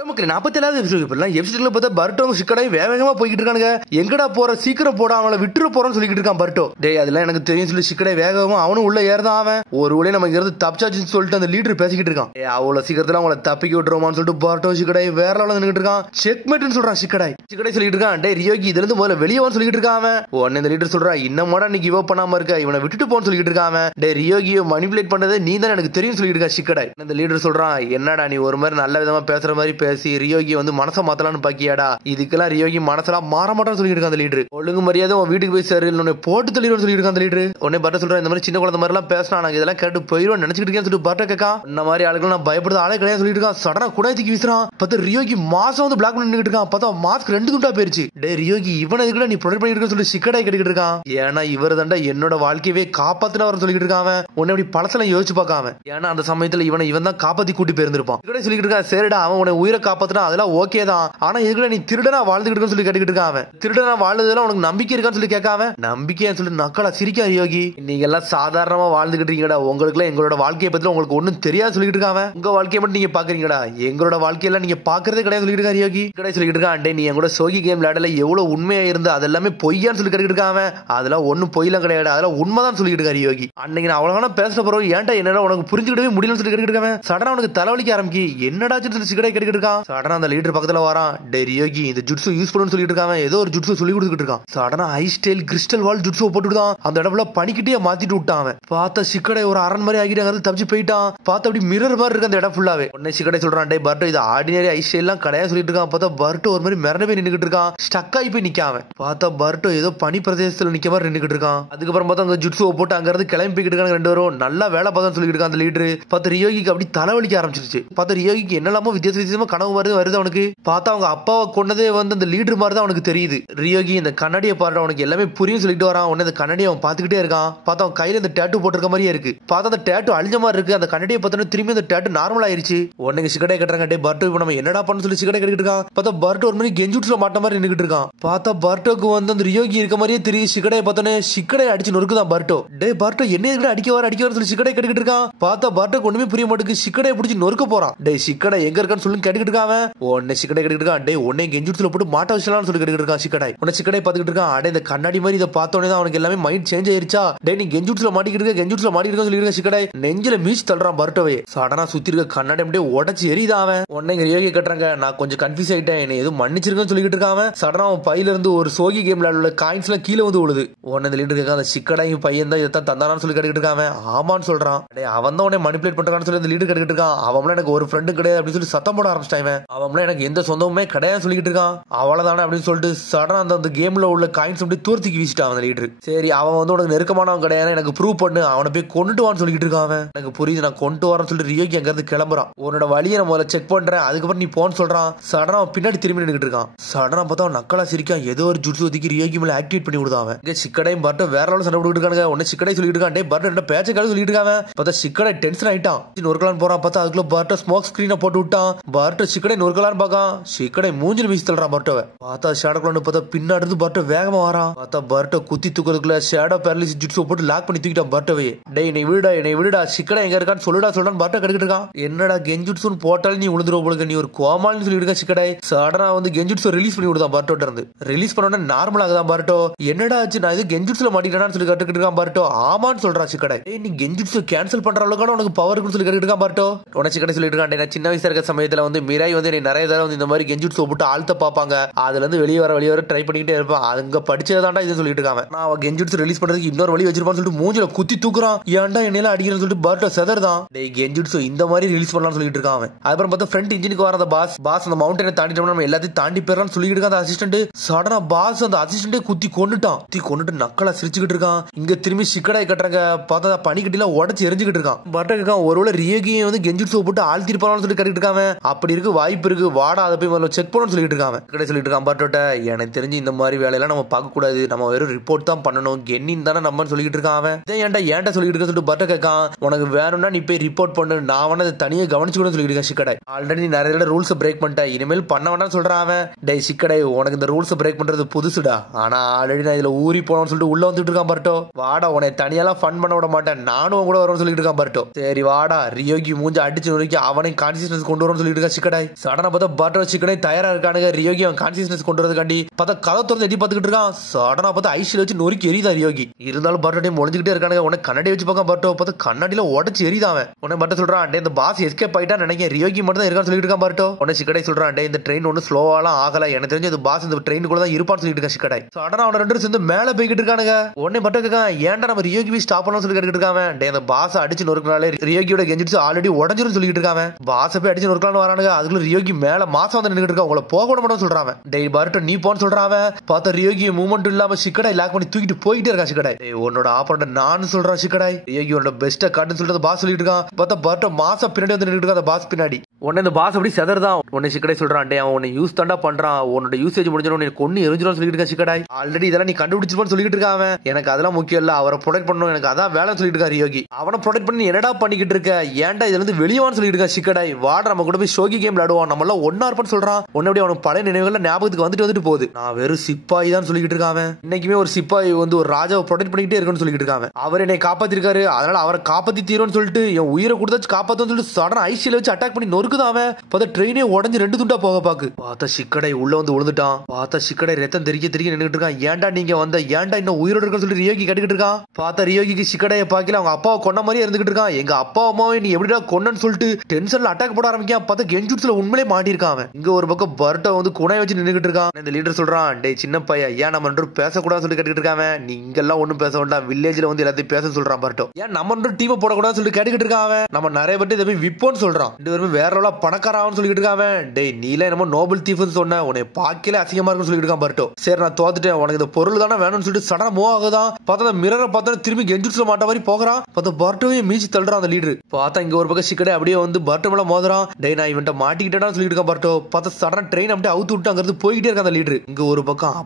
நமக்கு 47வது எபிசோட் இப்பலாம் எபிசோட்ல பார்த்தா பர்ட்டோ சிக்கடை வேகமா போய்கிட்டு இருக்கானுங்க. எங்கடா போற, சீக்கிரம் போடா, அவங்கள விட்டுற போறோம்னு சொல்லிட்டு இருக்கான் பர்ட்டோ. டேய் அதெல்லாம் எனக்கு தெரியும் சொல்லி சிக்கடை வேகமா அவனும் உள்ள ஏறதான். அவன் ஒரு வழியை நம்ம இங்க இருந்து தப்பிச்சாச்சுன்னு சொல்லிட்டு அந்த லீடர் பேசிக்கிட்டு இருக்கான். அவ்வளவு சீக்கிரத்துல அவங்கள தப்பிக்க விட்டுருமான்னு சொல்லிட்டு பர்ட்டோ சிக்கடை வேற லெவல்ல நின்னுட்டு இருக்கான். செக்மேட்னு சொல்றான் சிக்கடை சொல்லிட்டு இருக்கான். டேய் ரியோகி இதுல இருந்து முதல்ல வெளியே வந்து சொல்லிட்டு இருக்கான். அவன் உடனே இந்த லீடர் சொல்றான், இன்னமோட நீ கிவ் அப் பண்ணாம இருக்க, இவனை விட்டுட்டு போன்னு சொல்லிட்டு இருக்கான். டேய் ரியோகியை மனிபுலேட் பண்றது நீ தான் எனக்கு தெரியும் சொல்லிட்டு இருக்கா சிக்கடை. இந்த லீடர் சொல்றான், என்னடா நீ ஒரு மாதிரி நல்ல விதமா பேசுற மாதிரி பேசி ரியோகி வந்து மனசை மாத்தலான்னு பாக்கியாடா, இதுக்கெல்லாம் ரியோகி மனசெல்லாம் மாற மாட்டான்னு சொல்லிட்டு இருக்கான் அந்த லீடர். ஒழுங்கு மரியாதை உன் வீட்டுக்கு போய் சரி உன்னை போட்டு தள்ளிடுன்னு சொல்லிட்டு இருக்கான் அந்த லீடர். உடனே பர்ட்டோ சொல்றான், இந்த மாதிரி சின்ன குழந்தை மாதிரி எல்லாம் பேசினா நாங்க இதெல்லாம் கேட்டு போயிடும் நினைச்சிட்டு இருக்கேன்னு சொல்லிட்டு பர்ட்டோ கேட்கா. இந்த மாதிரி ஆளுக்கு நான் பயப்படுறது ஆளே கிடையாது சொல்லிட்டு இருக்கான். சடனா கூட தூக்கி வீசுறான். பார்த்தா ரியோகி மாசம் வந்து பிளாக் பண்ணி இருக்கான். பார்த்தா மாஸ்க் 2 துண்டா போயிருச்சு. டே ரியோகி இவனை இதுக்குள்ள நீ ப்ரொடெக்ட் பண்ணிட்டு சொல்லி சிக்கடை கேட்டுக்கிட்டு இருக்கான். ஏன்னா இவர் தாண்டா என்னோட வாழ்க்கையவே காப்பாத்தினவர் சொல்லிட்டு இருக்கான். உன்னை அப்படி பழசெல்லாம் யோசிச்சு பார்க்காம, ஏன்னா அந்த சமயத்துல இவன் தான் காப்பாத்தி கூட்டி போயிருந்திருப்பான். சொல்லிட்டு இருக்கான், சரிடா அவன் உன்னை உயிரை காப்பாத்தினா அதெல்லாம் ஓகே தான், ஆனா இதுக்குள்ள நீ திருடனா வாழ்ந்துகிட்டு சொல்லி கேட்டுக்கிட்டு இருக்கான். திருடனா வாழ்ந்ததெல்லாம் உனக்கு நம்பிக்கை இருக்கான்னு சொல்லி கேட்காம, நம்பிக்கைன்னு சொல்லி நக்கலா சிரிக்கா ரியோகி. நீங்க எல்லாம் சாதாரணமா வாழ்ந்துகிட்டு இருக்கீங்கடா, உங்களுக்கு எல்லாம் எங்களோட வாழ்க்கையை பத்தி உங்களுக்கு ஒண்ணும் தெரியாது சொல்லிட்டு இருக்காங்க. உங்க வாழ்க்கையை மட்டும் நீங்க பாக்குறீங்கடா, எங்களோட வாழ்க்கையெல்லாம் நீங்க பாக்குறதே கிடையாது சொல்லிட்டு இருக்கா ரியோகி. சொல்லிட்டு இருக்கான், நீ எங்களோட சோகி கேம் விளையாடல எவ்வளவு உண்மையா இருந்து அதெல்லாமே பொய்யான்னு சொல்லி கேட்டுக்கிட்டு இருக்காங்க. அதெல்லாம் ஒண்ணும் பொய்லாம் கிடையாது, அதெல்லாம் உண்மைதான் சொல்லிட்டு இருக்கா ரியோகி. அன்னைக்கு நான் அவ்வளவு பேச போறோம், ஏன்டா என்னடா உனக்கு புரிஞ்சுக்கிட்டவே முடியலன்னு சொல்லி கேட்டுக்கிட்டு இருக்காங்க. சடனா உனக்கு தலைவலிக்க ஆரம்பிக்கி, என்னடாச்சுன்னு சொல்லி சிக்கடை கேட்டுக்கிட்டு இருக்கான். சடனா அந்த லீடர் பக்கத்துல வரான். டே ரியோகி இந்த ஜுட்ஸு யூஸ் பண்ணணும்னு சொல்லிட்டு இருக்காங்க. ஏதோ ஒரு ஜுட்ஸு சொல்லி கொடுத்துட்டு இருக்கான். சடனா ஐ ஸ்டைல் கிறிஸ்டல் வால் ஜுட்ஸு போட்டுட்டான். அந்த இடத்துல பனிக்கிட்டே மாத்திட்டு விட்டான். பார்த்தா சிக்கடை ஒரு அரண் மாதிரி ஆகிட்டு தப்பிச்சு போயிட்டான். பார்த்தா அப்படி மிரர் மாதிரி இருக்கு அந்த இடம் ஃபுல்லாவே. உடனே சிக்கடை சொல்றான், டே பர்ட்டோ இது ஆர்டினரி ஐ ஸ்டைல் எல்லாம் கிடையாது சொல்லிட்டு இருக்கான். பார்த்தா பர்ட்டோ ஒரு மாதிரி மிரண்டு போய் நின்னுட்டு இருக்கான். ஸ்டக் ஆகி போய் நிக்காம. பார்த்தா பர்ட்டோ ஏதோ பனி பிரதேசத்துல நிக்க மாதிரி நின்னுட்டு இருக்கான். அதுக்கப்புறம் பார்த்தா அங்க ஜுட்ஸு போட்டு அங்க இருந்து கிளம்பி போய்கிட்டு இருக்காங்க 2 பேரும். நல்லா வேலை பார்த்தா சொல்லிட்டு இருக்கான் அந்த லீடர். பார்த்தா ரியோகிக்கு அப்படி தலைவலிக்க ஆரம்பிச்சிருச்சு. பார்த்தா ரியோகிக்கு என்னெல்லாமோ வித்தியாசமா கனவு வருது அவனுக்கு. பார்த்தா அவங்க அப்பாவை கொண்டதே வந்து அந்த லீடர் மாதிரி தான் அவனுக்கு தெரியுது. ரியோகி இந்த கண்ணாடியை பாரு அவனுக்கு எல்லாமே புரியும் சொல்லிட்டு வரான். உடனே அந்த கண்ணாடியை அவன் பாத்துக்கிட்டே இருக்கான். பார்த்தா அவன் கையில இந்த டேட்டு போட்டிருக்க மாதிரியே இருக்கு. பார்த்தா அந்த டேட்டு அழிஞ்ச மாதிரி இருக்கு. அந்த கண்ணாடியை பார்த்தோன்னா திரும்பி அந்த டேட்டு நார்மல் ஆயிருச்சு. உடனே சிக்கடை கட்டுறாங்க, டே பர்ட்டோ இப்போ நம்ம என்னடா பண்ணு சொல்லி சிக்கடை கட்டிட்டு இருக்கான். பார்த்தா பர்ட்டோ ஒரு மாதிரி கெஞ்சுட்ஸ்ல மாட்ட மாதிரி நின்னுட்டு இருக்கான். பார்த்தா பர்ட்டோக்கு வந்து அந்த ரியோகி இருக்க மாதிரியே தெரியும். சிக்கடையை பார்த்தோன்னே சிக்கடை அடிச்சு நொறுக்குதான் பர்ட்டோ. டே பர்ட்டோ என்ன அடிக்க வர சொல்லி சிக்கடை கட்டிக்கிட்டு இருக்கான். பார்த்தா பர்ட்டோக்கு ஒண்ணுமே புரிய மாட்டேங்குது. சிக்கடையை பிடிச்சி நொறுக்க போறான். டே சிக்கடை எங்க இருக்கான்னு சொல்லி கேட்டுக்கிட்டு இருக்கான். உடனே சிக்கடை கட்டிக்கிட்டு இருக்கான். டே உடனே கெஞ்சுட்ஸ்ல போட்டு மாட்ட வச்சலாம்னு சொல்லி கேட்டுக்கிட்டு இருக்கான் சிக்கடை. உடனே சிக்கடை பாத்துக்கிட்டு இருக்கான். அடே இந்த கண்ணாடி மாதிரி இதை பார்த்தோன்னே தான் அவனுக்கு எல்லாமே மைண்ட் சேஞ்ச் ஆயிருச்சா. டே நீ கெஞ்சுட்ஸ்ல மாட்டிக்கிட்டு இருக்க சொல்லி இருக்க சிக்கடை நெஞ்சில மீச்சு தள்ளுறான் பர்ட்டோவே. சடனா சுத்தி இருக்க கண்ணாடி அப்படியே உடச்சு எரியுதான் அவன். உடனே ரியோகி கட்டுறாங்க, நான் கொஞ்சம் கன்ஃபியூஸ் ஆயிட்டேன், என்ன எதுவும் மன்னிச்சிருக்கேன்னு சொல்லிட்டு இருக்கான். சடனா அவன் பையில இருந்து ஒரு சோகி கேம்ல உள்ள காயின்ஸ் எல்லாம் கீழே வந்து விழுது. உடனே இந்த லீடர் அந்த சிக்கடையும் பையன் தான் இதான் தந்தானான்னு சொல்லி கேட்டுக்கிட்டு இருக்கான். ஆமான்னு சொல்றான். அவன் தான் உடனே மனிபுலேட் பண்றான்னு சொல்லி அந்த லீடர் கேட்டுக்கிட்டு இருக்கான். அவன் எனக்கு ஒரு ஃப்ரெண்டு கிடையாது அப்படின்னு சொல்லி சத்தம் போட ஆரம்பிச்சிட்டான். அவன் எனக்கு எந்த சொந்தமுமே கிடையாது சொல்லிட்டு இருக்கான். அவ்வளவுதானே அப்படின்னு சொல்லிட்டு சடனா அந்த கேம்ல உள்ள காயின்ஸ் அப்படி தூர்த்திக்கு வீசிட்டான் அந்த லீடர். சரி அவன் வந்து உனக்கு நெருக்கமானவன் கிடையாது, எனக்கு ப்ரூவ் பண்ணு, அவனை போய் கொண்டுட்டு வான்னு சொல்லிட்டு இருக்கான். எனக்கு புரியுது, நான் கொண்டு வரேன்னு சொல்லிட்டு ரியோகி அங்க இருந்து கிளம்புறான். உன்னோட வழியை நான் முதல்ல செக் பண்றேன், அதுக்கப்புறம் நீ போன்னு சொல்றான். சடனா அவன் பின்னாடி திரும்பி நின்னுட்டு இருக்கான். சடனா பார்த்தா அவன் நக்கலா சிரிக்கான். ஏதோ ஒரு ஜுட்ஸு ஒதுக்கி ரியோகி மேல ஆக்டிவேட் பண்ணி விடுதான். அவன் சிக்கடையும் பர்ட்டோ வேற லெவல்ல சண்டை போட்டுட்டு இருக்காங்க. உடனே சிக்கடை சொல்லிட்டு இருக்கான், டே பர்ட்டோ என்ன பேச்சக்காக சொல்லிட்டு இருக்காங்க. பார்த்தா சிக்கடை டென்ஷன் ஆயிட்டான். நொறுக்கலான்னு போறான். பார்த்தா அதுக்குள்ள பர்ட்டோ ஸ்மோக் ஸ்கிரீனை போட்டு விட்டான். பர்ட்டோ சிக்கடை நொறுக்கலான்னு பார்க்கான். சிக்கடை மூஞ்சில வீசி தள்ளுறான் பர்ட்டோவை. பார்த்தா ஷேடோக்குள்ள பார்த்தா பின்னாடி இருந்து பர்ட்டோ வேகமா வரான். பார்த்தா பர்ட்டோ குத்தி தூக்குறதுக்குள்ள ஷேடோ பேரலிசிஸ் ஜுட்ஸு போட்டு லாக் பண்ணி தூக்கிட்டான் பர்ட்டோவை. டே என்னை விடுடா சிக்கடை எங்க இருக்கான்னு சொல்லுடான்னு பர்ட்டோ கெடுக்கிட்டு இருக்கான். என்னடா கெஞ்சுட்ஸுன்னு போட்டாலும் நீ உழுந்துருவ போலுக்கு, நீ ஒரு கோமாளின்னு சொல்லிட்டு இருக்க சிக்கடை. சடனா வந்து கெஞ்சுட்ஸை ரிலீஸ் பண்ணி விடுதான் பர்ட்டோட்ட இருந்து. ரிலீஸ் பண்ணோட நார்மல் ஆகுதான் பர்ட்டோ. என்னடா ஆச்சு, நான் இது கெஞ்சுட்ஸ்ல மாட்டிட்டேன்னு சொல்லி கேட்டுக்கிட்டு இருக்கான் பர்ட்டோ. ஆமான்னு சொல்றான் சிக்கடை. நீ கெஞ்சுட்ஸை கேன்சல் பண்ற அளவுக்கு உனக்கு பவர் இருக்குன்னு சொல்லி கேட்டுக்கிட்டு இருக்கான் பர்ட்டோ. உடனே சிக்கடை சொல்லிட்டு இருக்கான், நான் சின்ன வயசா இருக்க சமயத்துல வந்து மிராய் வந்து நிறைய தடவை வந்து இந்த மாதிரி கெஞ்சுட்ஸை போட்டு ஆழ்த்த பாப்பாங்க, அதுல இருந்து வெளியே வர ட்ரை பண்ணிக்கிட்டே இருப்பான். அங்க படிச்சதாண்டா இது சொல்லிட்டு இருக்காங்க. நான் அவன் கெஞ்சுட்ஸ் ரிலீஸ் பண்றதுக்கு இன்னொரு வழி வச்சிருப்பான்னு சொல்லிட்டு மூஞ்சில குத்தி தூக்குறான். ஏன்டா என்னையில அடிக்கிறேன்னு சொல்லிட்டு பர்ட்டோ செதர்தான். டேய் கெஞ்சுட்ஸ் இந்த மாதிரி ரிலீஸ் பண்ணலாம்னு சொல்லிட்டு இருக்கான் அவன். அதுக்கப்புறம் பார்த்தா ஃப்ரண்ட் இன்ஜினுக்கு வர பாஸ் அந்த மவுண்டனை தாண்டிட்டோம்னா நம்ம எல்லாத்தையும் தாண்டி போயிடலாம்னு சொல்லிட்டு இருக்கான் அந்த அசிஸ்டன்ட். சடனா பாஸ் அந்த அசிஸ்டன்ட்டே குத்தி கொண்டுட்டு நக்கலா சிரிச்சுக்கிட்டு இருக்கான். இங்க திரும்பி சிக்கடை கட்டுறாங்க. பார்த்தா பனிக்கட்டில உடச்சு எரிஞ்சுக்கிட்டு இருக்கான். பர்ட்டோ இருக்கான், ஒருவேளை ரியோகியை வந்து கெஞ்சுட்ஸ் போட்டு ஆழ்த்திருப்பான்னு சொல்லி கட்டிட்டு இருக்காங்க. அப்படி இருக்கு வாய்ப்பு இருக்கு, வாடா அதை போய் முதல்ல செக் பண்ணணும்னு சொல்லிட்டு இருக்காங்க. சிக்கடை சொல்லிட்டு இருக்கான் பர்ட்டோட்ட, எனக்கு தெரிஞ்சு இந்த மாதிரி வேலையெல்லாம் நம்ம பார்க்க கூடாது, நம்ம வெறும் ரிப்போர்ட் தான் பண்ணணும், கென்னின் தானே நம்ம சொல்லிட்டு இருக்கான். அவன் ஏன்டா சொல்லிட்டு இருக்க சொல்லிட்டு பர்ட்டோ கேட்கான். உனக்கு வேணும்னா நீ போய் ரிப்போர்ட் பண்ணு, நான் வேணா அதை தனியாக கவனிச்சுக்கூட சொல்லிட்டு இருக்கேன் சிக்கடை. ஆல்ரெடி நீ நிறைய ரூல்ஸ் பிரேக் பண்ணிட்டேன், இனிமேல் பண்ண வேண்டாம் சொல்றான் அவன். டே சிக்கடை உனக்கு இந்த ரூல்ஸ் பிரேக் பண்றது புதுசுடா, ஆனா ஆல்ரெடி நான் இதுல ஊறி போனோம்னு சொல்லிட்டு உள்ள வந்துட்டு இருக்கான் பர்ட்டோ. வாடா உன்னை தனியெல்லாம் ஃபன் பண்ண விட மாட்டேன், நானும் கூட வரும்னு சொல்லிட்டு இருக்கான் பர்ட்டோ. சரி வாடா ரியோகி மூஞ்ச அடிச்சு நொறுக்கி அவனை கான்சியஸ்னஸ் கொண்டு வரும்னு சொல்லிட்டு இருக்கா சிக்கடை. சிக்கடை. சடனா பார்த்தா பர்ட்டோ சிக்கடை தயாரா இருக்கானுங்க ரியோகி அவன் கான்சியஸ்னஸ் கொண்டு வரதுக்காண்டி. பார்த்தா கதை திறந்து எட்டி பார்த்துக்கிட்டு இருக்கான். சடனா பார்த்தா ஐஸ்ல வச்சு நொறுக்கி எரியுதா ரியோகி. இருந்தாலும் பர்ட்டோ டைம் ஒளிஞ்சுக்கிட்டே இருக்கானுங்க. உனக்கு கண்ணாடி வச்சு பார்க்க பர்ட்டோ பார்த்தா கண்ணாடியில உடச்சு எரியுதாவே. உடனே பர்ட்டோ சொல்றான், டே இந்த பாஸ் எஸ்கேப் ஆயிட்டா நினைக்கிறேன், ரியோகி மட்டும் தான் இருக்கான்னு சொல்லிட்டு இருக்கான் பர்ட்டோ. உடனே சிக்கடை சொல்றான், டே இந்த ட்ரெயின் ஒன்னும் ஸ்லோவாலாம் ஆகல, எனக்கு தெரிஞ்சு இந்த பாஸ் இந்த ட்ரெயினுக்குள்ள தான் இருப்பான்னு சொல்லிட்டு இருக்கான் சிக்கடை. சடனா அவன ரெண்டு சேர்ந்து மேல போய்கிட்டு இருக்கானுங்க. உடனே பர்ட்டோ கேட்கான், ஏன்டா நம்ம ரியோகி ஸ்டாப் பண்ணலாம் சொல்லி கேட்டுக்கிட்டு இருக்கான். டே அந்த பாஸ் அடிச்சு நொறுக்கினாலே ரியோகியோட கெஞ்சிட்டு ஆல்ரெடி உடஞ்சிரும் சொல்லிட்டு இருக்கான். பாஸ் போய் அடிச்சு நொறுக்கலான்னு வரானுங்க. அதுக்குள்ள ரியோகி மேல மாசம் வந்து நின்னுட்டு இருக்கா. உங்களை போக விட மாட்டோம் சொல்றான். டே பர்ட்டோ நீ போன்னு சொல்றான். பார்த்தா ரியோகி மூவ்மெண்ட் இல்லாம சிக்கடை லாக் பண்ணி தூக்கிட்டு போயிட்டே இருக்கா சிக்கடை. உன்னோட ஆப்பரண்ட் நான் சொல்றான் சிக்கடை. ரியோகியோட பெஸ்ட்டை காட்டுன்னு சொல்லிட்டு பாஸ் சொல்லிட்டு இருக்கான். பார்த்தா பர்ட்டோ மாசம் பின்னாடி வந்து நின்னுட்டு இருக்கா அந்த பாஸ் பின்னாடி. உடனே இந்த பாஸ் அப்படி செதறதான். உன்னை சிக்கடை சொல்றான், டே அவன் உன்னை யூஸ் தாண்டா பண்றான், உன்னோட யூசேஜ் முடிஞ்சிடும், நீ கொன்னு எரிஞ்சிடும் சொல்லிட்டு இருக்கா சிக்கடை. ஆல்ரெடி இதெல்லாம் நீ கண்டுபிடிச்சிருப்பான்னு சொல்லிட்டு இருக்கான். எனக்கு அதெல்லாம் முக்கியம் இல்ல, அவரை ப்ரொடெக்ட் பண்ணணும், எனக்கு அதான் வேலை சொல்லிட்டு இருக்கா ரியோகி. அவனை ப்ரொடெக்ட் பண்ணி என்னடா பண்ணிக்கிட்டு இருக்க, ஏன்டா இதுல இருந்து வெளியவான்னு சொல்லிட்டு இருக்கா சிக்கடை. வாட நம்ம கூட போய் ஷோகி கேம் விளையாடுவோம், நம்ம எல்லாம் ஒன்னா இருப்பான்னு சொல்றான். உன்னபடி அவனுக்கு பழைய நினைவுகள் ஞாபகத்துக்கு வந்துட்டு போகுது. நான் வெறும் சிப்பாய் தான் சொல்லிட்டு இருக்கான். இன்னைக்குமே ஒரு சிப்பாய் வந்து ஒரு ராஜாவை ப்ரொடெக்ட் பண்ணிக்கிட்டே இருக்குன்னு சொல்லிட்டு இருக்காங்க. அவர் என்னை காப்பாத்திருக்காரு, அதனால அவரை காப்பாத்தி தீரும்னு சொல்லிட்டு என் உயிரை கொடுத்தாச்சு காப்பாத்துன்னு சொல்லிட்டு சடனா ஐசியில வச்சு அட்டாக் பண்ணி நொறுக்குதான். பார்த்தா ட்ரெயினே உடஞ்சு ரெண்டு துண்டா போக பாக்கு. பார்த்தா சிக்கடை உள்ள வந்து விழுந்துட்டான். பார்த்தா சிக்கடை ரத்தம் தெறிக்க நின்னுட்டு இருக்கான். ஏன்டா நீங்க வந்த, ஏன்டா இன்னும் உயிரோடு இருக்குன்னு சொல்லி ரியோகி கேட்டுக்கிட்டு இருக்கான். பார்த்தா ரியோகிக்கு சிக்கடையை பாக்கல, அவங்க அப்பாவை கொன்ன மாதிரி இருந்துகிட்டு இருக்கான். எங்க அப்பா அம்மாவை நீ எப்படிடா கொன்னன்னு சொல்லிட்டு டென்ஷன்ல அட்டாக் போட ஆரம்பிக்கான். பார்த்தா கெஞ்சுட்ஸ்ல உண்மையிலே மாட்டிருக்கான். இங்க ஒரு பக்கம் பர்ட்டோ வந்து குணை வச்சு நின்னுகிட்டு இருக்கான். இந்த லீடர் சொல்றான், டே சின்ன பையன் ஏன் நம்ம பேசக்கூடாதுன்னு சொல்லி கேட்டுக்கிட்டு இருக்காங்க. நீ இங்கெல்லாம் ஒண்ணும் பேச வேண்டாம், வில்லேஜ்ல வந்து எல்லாத்தையும் பேச சொல்றான் பர்ட்டோ. ஏன் நம்ம டீமை போடக்கூடாதுன்னு சொல்லி கேட்டுக்கிட்டு இருக்கான். நம்ம நிறைய பேர் இதை போய் விப்போன்னு சொல்றான். ரெண்டு பேருமே வேற லெவலா பணக்காரன்னு சொல்லிட்டு இருக்கான். டே நீல என்னமோ நோபல் தீஃப்னு சொன்ன, உன்னை பாக்கல அசிங்கமா இருக்குன்னு சொல்லிட்டு இருக்கான் பர்ட்டோ. சரி நான் தோத்துட்டேன், உனக்கு இந்த பொருள் தானே வேணும்னு சொல்லிட்டு சடனா மூவ் ஆகுதான். பார்த்தா மிரரை பார்த்தா திரும்பி கெஞ்சுட்ஸ்ல மாட்ட மாதிரி போகிறான். பார்த்தா பர்ட்டோவே மீச்சு தள்ளுறான் அந்த லீடர். பார்த்தா இங்க ஒரு பக்கம் சிக்கடை அப்படியே வந்து பர்ட்டோ மேல மோதுறான். டே நான் இவன்ட்ட மாட்டிக்கிட்டேன்னு சொல்லிட்டு இருக்கான் பர்ட்டோ. பார்த்தா சடனா ட்ரெயின் அப்படியே அவுத்து விட்டு அங்கிருந்து போய்கிட்டே இருக்கான் அந்த லீடர். இங்க ஒரு பக்கம்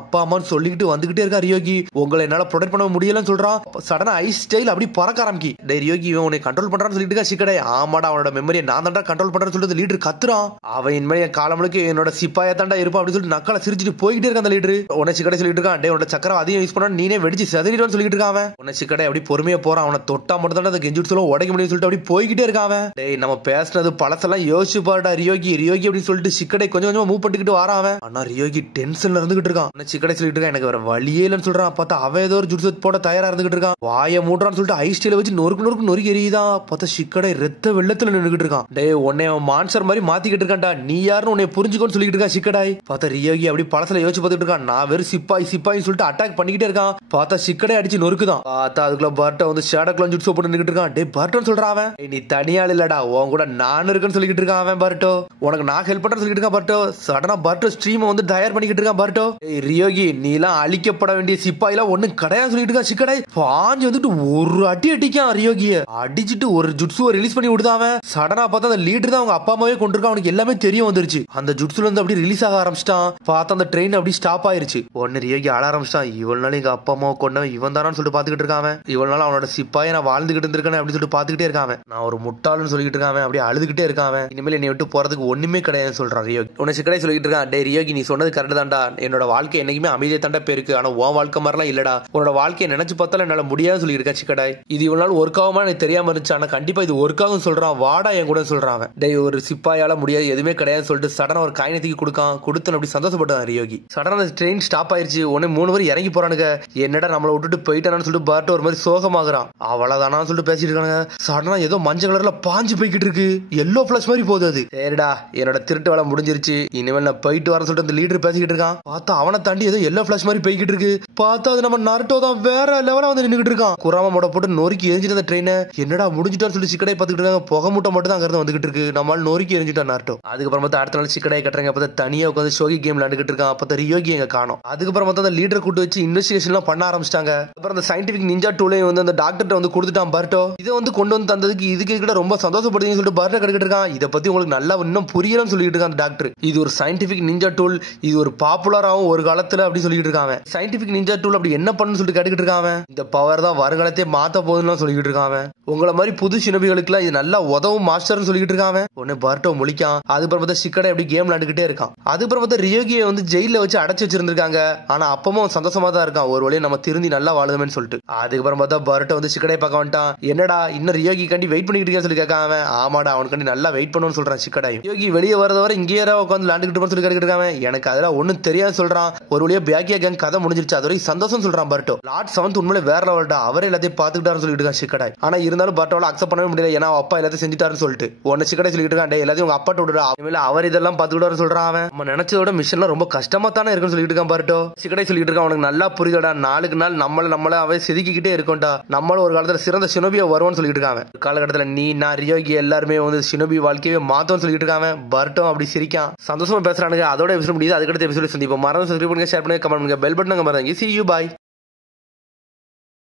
அப்பா அம்மான்னு சொல்லிட்டு வந்துகிட்டே இருக்கா ரியோகி. உங்களை என்னால ப்ரொடெக்ட் பண்ண முடியலன்னு சொல்றான். சடனா ஐஸ் ஸ்டைல் அப்படி பறக்க ஆரம்பிக்கி. டே ரியோகி இவன் உன்னை கண்ட்ரோல் பண்றான்னு சொல்லிட்டு இருக்கா சிக்கடை. ஆமாடா அவனோட மெமரியை நான் தாண்டா கண்ட்ரோல் பண்றேன்னு சொல்லிட்டு லீடர் கத்துறான். அவன் இனிமே என் காலமுழுக்கு என்னோட சிப்பாயா தாண்டா இருப்பான் அப்படின்னு சொல்லிட்டு நக்கலை சிரிச்சுட்டு போய்கிட்டே இருக்கான் அந்த லீடர். உன்னை சிக்கடை சொல்லிட்டு இருக்கான், டே உன்னோட சக்கரம் அதிகம் யூஸ் பண்ணா நீனே வெடிச்சு செதறிடுவான்னு சொல்லிட்டு இருக்கான். உன்னை சிக்கடை அப்படி பொறுமையா போறான். அவனை தொட்டா மட்டும் தான் அந்த கெஞ்சுட்ஸ்ல உடைக்க முடியும்னு சொல்லிட்டு அப்படி போய்கிட்டே இருக்கான். டேய் நம்ம பேசுனது பழசெல்லாம் யோசிச்சு பாருடா ரியோகி அப்படின்னு சொல்லிட்டு சிக்கடை கொஞ்சம் கொஞ்சமா மூவ் பண்ணிக்கிட்டு வரான். ஆனா ரியோகி டென்ஷன்ல இருந்துகிட்டு இருக்கான். உன்னை சிக்கடை சொல்லிட்டு இருக்கான், எனக்கு வேற வழியே இல்லைன்னு சொல்றான். பார்த்தா அவன் ஏதோ ஒரு ஜுட்சு போட தயாரா இருந்துகிட்டு இருக்கான். வாயை மூடுறான்னு சொல்லிட்டு ஐஸ் ஸ்டைல வச்சு நொறுக்கு எரியுதான். பார்த்தா சிக்கடை ரத்த வெள்ளத்துல நின்னுகிட்டு இருக்கான். டே உன்னை மான்சர் மாதிரி மாத்திக்கிட்டு இருக்கான்டா, நீ யாருன்னு உன்னை புரிஞ்சுக்கோன்னு சொல்லிட்டு இருக்கா சிக்கடாய். பார்த்தா ரியோகி அப்படி பழசல யோசிச்சு பார்த்துட்டு இருக்கான். நான் வெறும் சிப்பாயின்னு சொல்லிட்டு அட்டாக் பண்ணிக்கிட்டே இருக்கான். பார்த்தா சிக்கடை அடிச்சு நொறுக்குதான். பார்த்தா அதுக்குள்ள பர்ட்டோ வந்து ஷேடோக்குள்ள ஜுட்சு போட்டு நின்னுகிட்டு இருக்கான். டே பர்ட்டோன்னு சொல்றான். நீ தனியாள் இல்லடா, உன் கூட நான் இருக்கேன்னு சொல்லிட்டு இருக்கான் பர்ட்டோ. உனக்கு நான் ஹெல்ப் பண்றேன்னு சொல்லிட்டு இருக்கான் பர்ட்டோ. சடனா பர்ட்டோ ஸ்ட்ரீமை வந்து தயார் பண்ணிக்கிட்டு இருக்கான் பர்ட்டோ. ரியோகி நீ எல்லாம் அழிக்கப்பட வேண்டிய சிப்பாயிலாம் ஒண்ணு கிடையாது சொல்லிட்டு இருக்கா சிக்கடை. பாஞ்சு வந்துட்டு ஒரு அடி அடிக்கான் ரியோகிய. அடிச்சுட்டு ஒரு ஜுட்சுவை ரிலீஸ் பண்ணி விடுதாவன். சடனா பார்த்தா அந்த லீடர் தான் அவங்க அப்பா அம்மாவே கொண்டிருக்கான். அவனுக்கு எல்லாமே தெரிய வந்துருச்சு. அந்த ஜுட்சுல இருந்து அப்படி ரிலீஸ் ஆக ஆரம்பிச்சிட்டான். பார்த்தா அந்த ட்ரெயின் அப்படி ஸ்டாப் ஆயிருச்சு. உடனே ரியோகி அழ ஆரம்பிச்சிட்டான். இவ்வளவு நாள் எங்க அப்பா அம்மாவை கொண்டவன் இவன் தானான்னு சொல்லிட்டு பாத்துக்கிட்டு இருக்கான். இவ்வளவு நாள் அவனோட சிப்பாயை நான் வாழ்ந்துகிட்டு இருந்திருக்கேன் அப்படின்னு சொல்லிட்டு பாத்துக்கிட்டே இருக்கான். நான் ஒரு முட்டாள்னு சொல்லிட்டு இருக்கான். அப்படியே அழுதுகிட்டே இருக்கான். இனிமேல் என்னை விட்டு போறதுக்கு ஒண்ணுமே கிடையாதுன்னு சொல்றான் ரியோகி. உன்னை சிக்கடை சொல்லிட்டு இருக்கான். டே ரியோகி நீ சொன்னது கரெக்ட் தான்டா, என்னோட வாழ்க்கை என்னைக்குமே அமைதியை தாண்டா பேருக்கு, ஆனா உன் வாழ்க்கை மாதிரிலாம் இல்லடா, உன்னோட வாழ்க்கையை நினைச்சு பார்த்தாலும் என்னால முடியாது சொல்லிட்டு இருக்கா சிக்கடை. இது இவ்வளவு நாள் ஒர்க் ஆகுமா எனக்கு தெரியாம இருந்துச்சு, ஆனா கண்டிப்பா இது ஒர்க் ஆகும் சொல்றான். வாடா என் கூட சொல்றான். டே ஒரு சிப்பாயால முடியாது எதுவுமே கிடையாது சொல்லிட்டு சடனா ஒரு காயினத்துக்கு கொடுக்கான். கொடுத்து அப்படி சந்தோஷப்பட்டான் ரியோகி. சடனா ட்ரெயின் ஸ்டாப் ஆயிருச்சு. உடனே 3 பேர் இறங்கி போறானுங்க. என்னடா நம்மளை விட்டுட்டு போயிட்டானு சொல்லிட்டு பர்ட்டோ ஒரு மாதிரி சோகமாகறான். அவ்வளவுதானா சொல்லிட்டு பேசிட்டு இருக்காங்க. சடனா ஏதோ மஞ்சள் கலர்ல பாஞ்சு போய்கிட்டு இருக்கு. எல்லோ பிளஸ் மாதிரி போகுது அது. சரிடா என்னோட திருட்டு வேலை முடிஞ்சிருச்சு, இனிமேல் நான் போயிட்டு வரேன்னு சொல்லிட்டு அந்த லீடர் பேசிக்கிட்டு இருக்கான். பார்த்தா அவனை தாண்டி ஏதோ எல்லோ பிளஸ் மாதிரி போய்கிட்டு இருக்கு. பார்த்தா அது நம்ம நருட்டோ தான் வேற லெவலா வந்து நின்னுகிட்டு இருக்கான். குராம மோட போட்டு நொறுக்கி எரிஞ்சிட்டு அந்த ட்ரெயினை. என்னடா முடிஞ்சிட்டான்னு சொல்லி சிக்கடை பார்த்துக்கிட்டு இருக்காங்க. புகை மூட்டை மட்டும் தான் அங்கிருந்து வந்துகிட்டு இருக்கு. நம்மளால நொறுக்கி எரிஞ்சிட்டான் நருட்டோ. அதுக்கப்புறம் பார்த்தா அடுத்த நாள் சிக்கடை கட்டுறாங்க. அப்ப தனியா உட்காந்து ஷோகி கேம் விளையாண்டுகிட்டு இருக்கான். அப்ப ரியோகி எங்க காணோம். அதுக்கப்புறம் பார்த்தா அந்த லீடர் கூட்டு வச்சு இன்வெஸ்டிகேஷன் எல்லாம் பண்ண ஆரம்பிச்சிட்டாங்க. அப்புறம் அந்த சயின்டிபிக் நிஞ்சா டூலையும் வந்து அந்த டாக்டர் வந்து கொடுத்துட்டான் பர்ட்டோ. இதை வந்து கொண்டு வந்து தந்ததுக்கு இதுக்கு கூட ரொம்ப சந்தோஷப்படுதுன்னு சொல்லிட்டு பர்ட்டோ கட்டுக்கிட்டு இருக்கான். இதை பத்தி உங்களுக்கு நல்லா இன்னும் புரியலன்னு சொல்லிட்டு இருக்கான் அந்த டாக்டர். இது ஒரு சயின்டிபிக் நிஞ்சா டூல், இது ஒரு பாப்புலராகவும் ஒரு காலத்துல அப்படி சொல்லிட்டு இருக்காங்க. சயின்டிபிக் நிஞ்சா டூல் அப்படி என்ன பண்ணு சொல்லிட்டு கேட்டுக்கிட்டு இருக்காங்க. இந்த பவர் தான் வருங்காலத்தையே மாத்த போகுதுன்னு சொல்லிட்டு இருக்காங்க. உங்களை மாதிரி புது சினபிகளுக்கு இது நல்லா உதவும் மாஸ்டர்னு சொல்லிட்டு சொல்லிட்டு இருக்கான். ஒன்னு பர்ட்டோ முழிக்கான். அதுக்கப்புறம் பார்த்தா சிக்கடை எப்படி கேம் விளையாண்டுகிட்டே இருக்கான். அதுக்கப்புறம் பார்த்தா ரியோகியை வந்து ஜெயில வச்சு அடைச்சு வச்சிருந்திருக்காங்க. ஆனா அப்பவும் சந்தோஷமா தான் இருக்கான், ஒரு வழியை நம்ம திருந்தி நல்லா வாழுதுன்னு சொல்லிட்டு. அதுக்கப்புறம் பார்த்தா பர்ட்டோ வந்து சிக்கடையை பார்க்க வந்துட்டான். என்னடா இன்னும் ரியோகி கண்டி வெயிட் பண்ணிட்டு இருக்கேன்னு சொல்லி கேட்காம, ஆமாடா அவனுக்கு நல்லா வெயிட் பண்ணுன்னு சொல்றான் சிக்கடாயும். ரியோகி வெளியே வரத வரை இங்கே உட்காந்து விளையாண்டுக்கிட்டு சொல்லி கேட்காம, எனக்கு அதெல்லாம் ஒன்னும் தெரியாது சொல்றான். ஒரு வழியா பேக்கியா கேங் கதை முடிஞ்சிருச்சு, அது வரைக்கும் சந்தோஷம் சொல்றான் பர்ட்டோ. லார்ட் 7 உண்மையிலே வேற லெவல்டா, அவரே எல்லாத்தையும் பாத்துக்கிட்டாருன்னு சொல்லிட்டு இருக்கான் சிக்கடாய். ஆனா இருந்தாலும் பர்ட்டோல அக்செப்ட் பண்ணவே முடியல, ஏன்னா அப்பா எல்லாத்தையும் செஞ்சுட்டாருன்னு சொல்லிட்டு. உன்ன சிக்கடை சொல்லிட்டு இருக்கான், எல்லாத்தையும் உங்க அப்பாட்ட விடுறா, அவர் இதெல்லாம் பாத்துக்கிட்டாரு சொல்றான். அவன் நம்ம நினைச்சதோட மிஷன்லாம் ரொம்ப கஷ்டமா தானே இருக்குன்னு சொல்லிட்டு இருக்கான் பர்ட்டோ. சிக்கடை சொல்லிட்டு இருக்கான், அவனுக்கு நல்லா புரியுதடா, நாளுக்கு நாள் நம்மள அவன் செதுக்கிக்கிட்டே இருக்கோம்டா, நம்மளும் ஒரு காலத்துல சிறந்த ஷினோபியா வருவோம்னு சொல்லிட்டு இருக்காங்க. காலகட்டத்தில் நீ நான் ரியோகி எல்லாருமே வந்து ஷினோபி வாழ்க்கையே மாத்தோம்னு சொல்லிட்டு இருக்காங்க. பர்ட்டோ அப்படி சிரிக்கான், சந்தோஷமா பேசுறானுங்க. அதோட எபிசோட் முடியுது. அதுக்கடுத்த எபிசோட் சந்திப்போம். மறந்து சப்ஸ்கிரைப் பண்ணுங்க, ஷேர் பண்ணுங்க, கமெண்ட் பண்ணுங்க, பெல் பட்டன் மறந்துங்க. See you, bye.